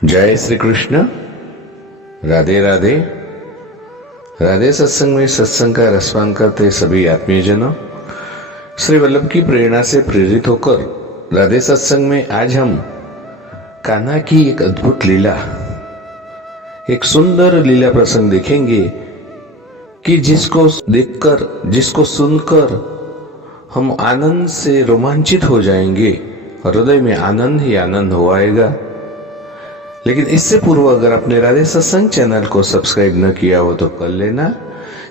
जय श्री कृष्ण। राधे राधे। राधे सत्संग में सत्संग का रसपान करते सभी आत्मीयजनों, श्री वल्लभ की प्रेरणा से प्रेरित होकर राधे सत्संग में आज हम कान्हा की एक अद्भुत लीला, एक सुंदर लीला प्रसंग देखेंगे कि जिसको देखकर, जिसको सुनकर हम आनंद से रोमांचित हो जाएंगे, हृदय में आनंद ही आनंद हो आएगा। लेकिन इससे पूर्व अगर आपने राधे सत्संग चैनल को सब्सक्राइब न किया हो तो कर लेना,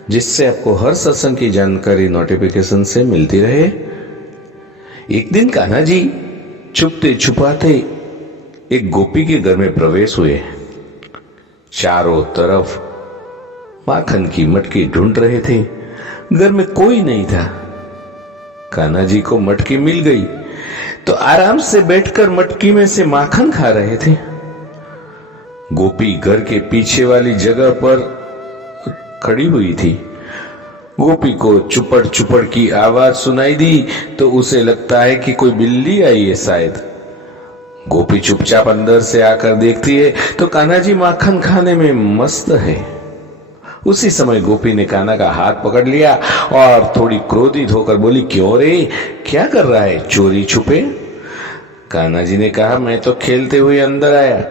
जिससे आपको हर सत्संग की जानकारी नोटिफिकेशन से मिलती रहे। एक दिन कान्हा जी छुपते छुपाते एक गोपी के घर में प्रवेश हुए। चारों तरफ माखन की मटकी ढूंढ रहे थे, घर में कोई नहीं था। कान्हा जी को मटकी मिल गई तो आराम से बैठकर मटकी में से माखन खा रहे थे। गोपी घर के पीछे वाली जगह पर खड़ी हुई थी। गोपी को चुपड़ चुपड़ की आवाज सुनाई दी तो उसे लगता है कि कोई बिल्ली आई है शायद। गोपी चुपचाप अंदर से आकर देखती है तो कान्हा जी माखन खाने में मस्त है। उसी समय गोपी ने कान्हा का हाथ पकड़ लिया और थोड़ी क्रोधित होकर बोली, क्यों रे, क्या कर रहा है, चोरी छुपे? कान्हा जी ने कहा, मैं तो खेलते हुए अंदर आया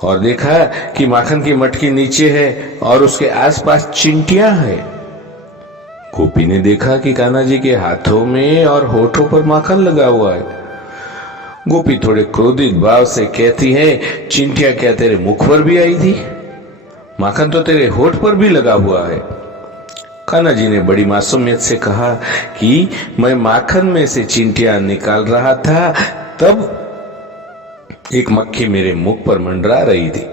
और देखा कि माखन की मटकी नीचे है और उसके आसपास चिंटियां हैं। गोपी ने देखा कि कान्हा जी के हाथों में और होठों पर माखन लगा हुआ है। गोपी थोड़े क्रोधित भाव से कहती है, चिंटियां क्या तेरे मुख पर भी आई थी? माखन तो तेरे होठ पर भी लगा हुआ है। कान्हा जी ने बड़ी मासूमियत से कहा कि मैं माखन में से चिंटियां निकाल रहा था, तब एक मक्खी मेरे मुख पर मंडरा रही थी,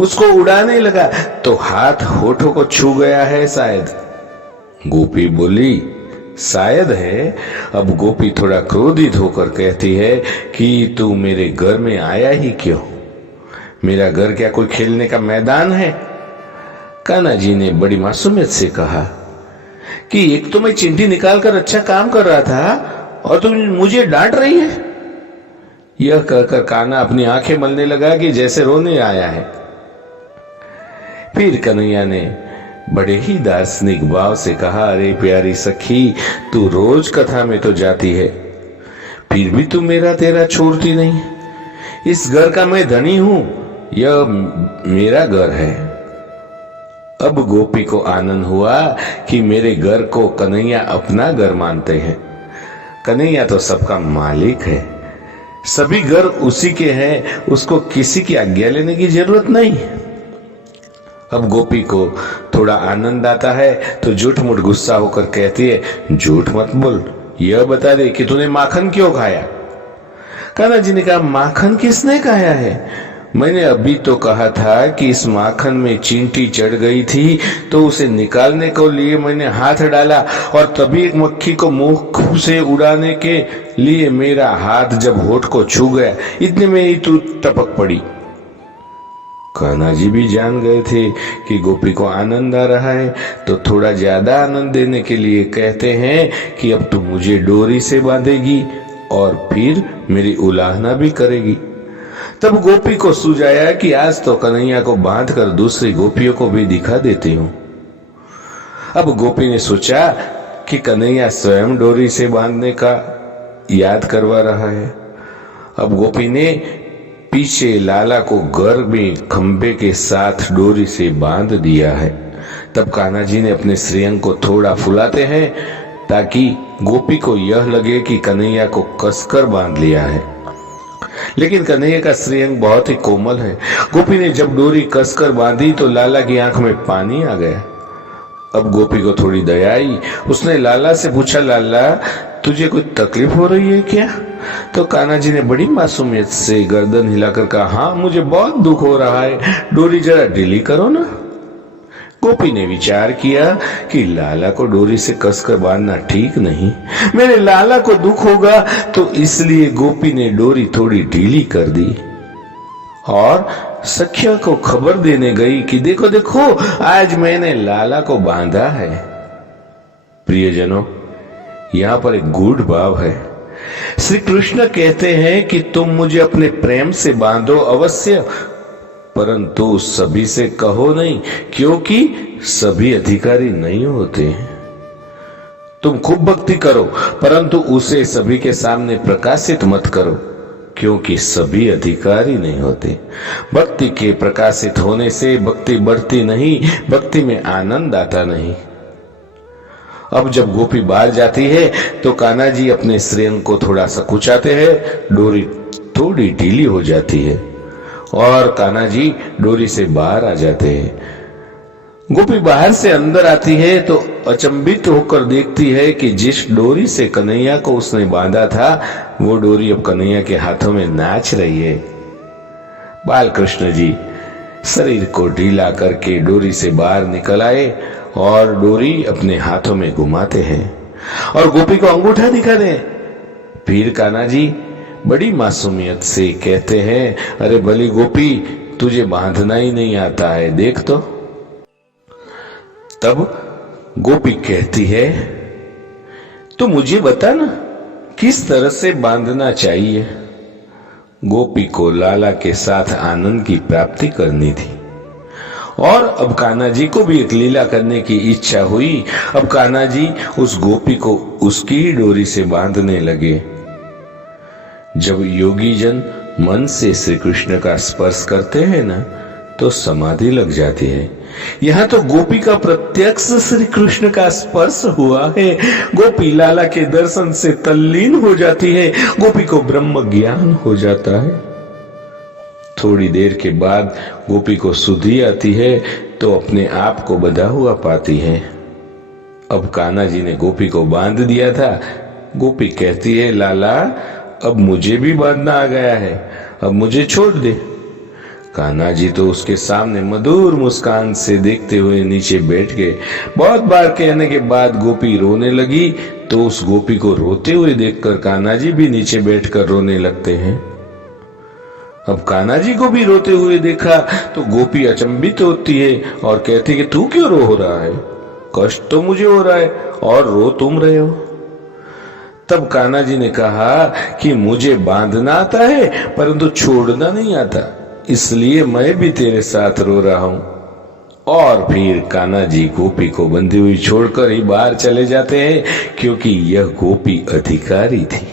उसको उड़ाने लगा तो हाथ होठों को छू गया है शायद। गोपी बोली, शायद है। अब गोपी थोड़ा क्रोधित होकर कहती है कि तू मेरे घर में आया ही क्यों? मेरा घर क्या कोई खेलने का मैदान है? कान्हा जी ने बड़ी मासूमियत से कहा कि एक तो मैं चिंटी निकालकर अच्छा काम कर रहा था और तुम मुझे डांट रही है। यह कहकर कान्हा अपनी आंखें मलने लगा कि जैसे रोने आया है। फिर कन्हैया ने बड़े ही दार्शनिक भाव से कहा, अरे प्यारी सखी, तू रोज कथा में तो जाती है, फिर भी तू मेरा तेरा छोड़ती नहीं। इस घर का मैं धनी हूं, यह मेरा घर है। अब गोपी को आनंद हुआ कि मेरे घर को कन्हैया अपना घर मानते हैं। कन्हैया तो सबका मालिक है, सभी घर उसी के हैं, उसको किसी की आज्ञा लेने की जरूरत नहीं। अब गोपी को थोड़ा आनंद आता है तो झूठ मूठ गुस्सा होकर कहती है, झूठ मत बोल, यह बता दे कि तूने माखन क्यों खाया? कान्हा जी ने कहा, माखन किसने खाया है? मैंने अभी तो कहा था कि इस माखन में चींटी चढ़ गई थी तो उसे निकालने को लिए मैंने हाथ डाला और तभी एक मक्खी को मुख से उड़ाने के लिए मेरा हाथ जब होठ को छू गया, इतने में ही तू टपक पड़ी। कान्हा जी भी जान गए थे कि गोपी को आनंद आ रहा है तो थोड़ा ज्यादा आनंद देने के लिए कहते हैं कि अब तू मुझे डोरी से बांधेगी और फिर मेरी उलाहना भी करेगी। तब गोपी को सूझाया कि आज तो कन्हैया को बांधकर दूसरी गोपियों को भी दिखा देती हूं। अब गोपी ने सोचा कि कन्हैया स्वयं डोरी से बांधने का याद करवा रहा है। अब गोपी ने पीछे लाला को घर में खंभे के साथ डोरी से बांध दिया है। तब कान्हा जी ने अपने श्रीअंग को थोड़ा फुलाते हैं ताकि गोपी को यह लगे कि कन्हैया को कसकर बांध लिया है। लेकिन कन्हैया का श्रीअंग बहुत ही कोमल है। गोपी ने जब डोरी कसकर बांधी तो लाला की आंख में पानी आ गया। अब गोपी को थोड़ी दया आई, उसने लाला से पूछा, लाला तुझे कोई तकलीफ हो रही है क्या? तो कान्हा जी ने बड़ी मासूमियत से गर्दन हिलाकर कहा, हाँ मुझे बहुत दुख हो रहा है, डोरी जरा ढीली करो ना। गोपी ने विचार किया कि लाला को डोरी से कसकर बांधना ठीक नहीं, मेरे लाला को दुख होगा, तो इसलिए गोपी ने डोरी थोड़ी ढीली कर दी और सखिया को खबर देने गई कि देखो देखो आज मैंने लाला को बांधा है। प्रियजनों, यहां पर एक गूढ़ भाव है। श्री कृष्ण कहते हैं कि तुम मुझे अपने प्रेम से बांधो अवश्य, परंतु सभी से कहो नहीं, क्योंकि सभी अधिकारी नहीं होते हैं। तुम खूब भक्ति करो, परंतु उसे सभी के सामने प्रकाशित मत करो, क्योंकि सभी अधिकारी नहीं होते। भक्ति के प्रकाशित होने से भक्ति बढ़ती नहीं, भक्ति में आनंद आता नहीं। अब जब गोपी बाहर जाती है तो कान्हा जी अपने श्रेयंग को थोड़ा सा कुचाते हैं, डोरी थोड़ी ढीली हो जाती है और कान्हा जी डोरी से बाहर आ जाते हैं। गोपी बाहर से अंदर आती है तो अचंभित होकर देखती है कि जिस डोरी से कन्हैया को उसने बांधा था वो डोरी अब कन्हैया के हाथों में नाच रही है। बाल कृष्ण जी शरीर को ढीला करके डोरी से बाहर निकल आए और डोरी अपने हाथों में घुमाते हैं और गोपी को अंगूठा दिखा दें। फिर कान्हा जी बड़ी मासूमियत से कहते हैं, अरे भली गोपी, तुझे बांधना ही नहीं आता है, देख तो। तब गोपी कहती है, तो मुझे बता ना किस तरह से बांधना चाहिए। गोपी को लाला के साथ आनंद की प्राप्ति करनी थी और अब कान्हा जी को भी एक लीला करने की इच्छा हुई। अब कान्हा जी उस गोपी को उसकी ही डोरी से बांधने लगे। जब योगी जन मन से श्री कृष्ण का स्पर्श करते हैं ना तो समाधि लग जाती है। यहाँ तो गोपी का प्रत्यक्ष श्री कृष्ण का स्पर्श हुआ है। गोपी लाला के दर्शन से तल्लीन हो जाती है। गोपी को ब्रह्म ज्ञान हो जाता है। थोड़ी देर के बाद गोपी को सुधि आती है तो अपने आप को बंधा हुआ पाती है। अब कान्हा जी ने गोपी को बांध दिया था। गोपी कहती है, लाला अब मुझे भी बांधना आ गया है, अब मुझे छोड़ दे। कान्हा जी तो उसके सामने मधुर मुस्कान से देखते हुए नीचे बैठ गए। बहुत बार कहने के बाद गोपी रोने लगी तो उस गोपी को रोते हुए देखकर कान्हा जी भी नीचे बैठकर रोने लगते हैं। अब कान्हा जी को भी रोते हुए देखा तो गोपी अचंभित होती है और कहती कि तू क्यों रो रहा है? कष्ट तो मुझे हो रहा है और रो तुम रहे हो। तब कान्हा जी ने कहा कि मुझे बांधना आता है परंतु छोड़ना नहीं आता, इसलिए मैं भी तेरे साथ रो रहा हूं। और फिर कान्हा जी गोपी को बंधी हुई छोड़कर ही बाहर चले जाते हैं, क्योंकि यह गोपी अधिकारी थी।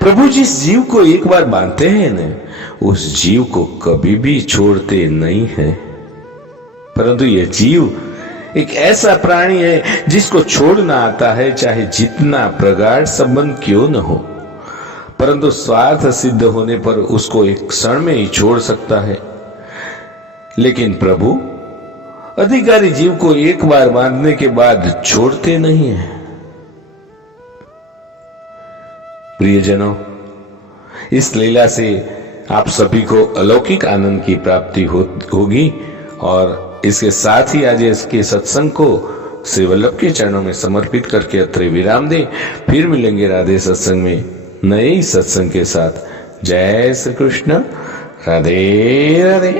प्रभु जिस जीव को एक बार बांधते हैं न, उस जीव को कभी भी छोड़ते नहीं है। परंतु यह जीव एक ऐसा प्राणी है जिसको छोड़ना आता है, चाहे जितना प्रगाढ़ संबंध क्यों न हो, परंतु स्वार्थ सिद्ध होने पर उसको एक क्षण में ही छोड़ सकता है। लेकिन प्रभु अधिकारी जीव को एक बार बांधने के बाद छोड़ते नहीं है। प्रियजनों, इस लीला से आप सभी को अलौकिक आनंद की प्राप्ति होगी और इसके साथ ही आज इसके सत्संग को श्री वल्लभ के चरणों में समर्पित करके अत्र विराम दें। फिर मिलेंगे राधे सत्संग में नए सत्संग के साथ। जय श्री कृष्ण। राधे राधे।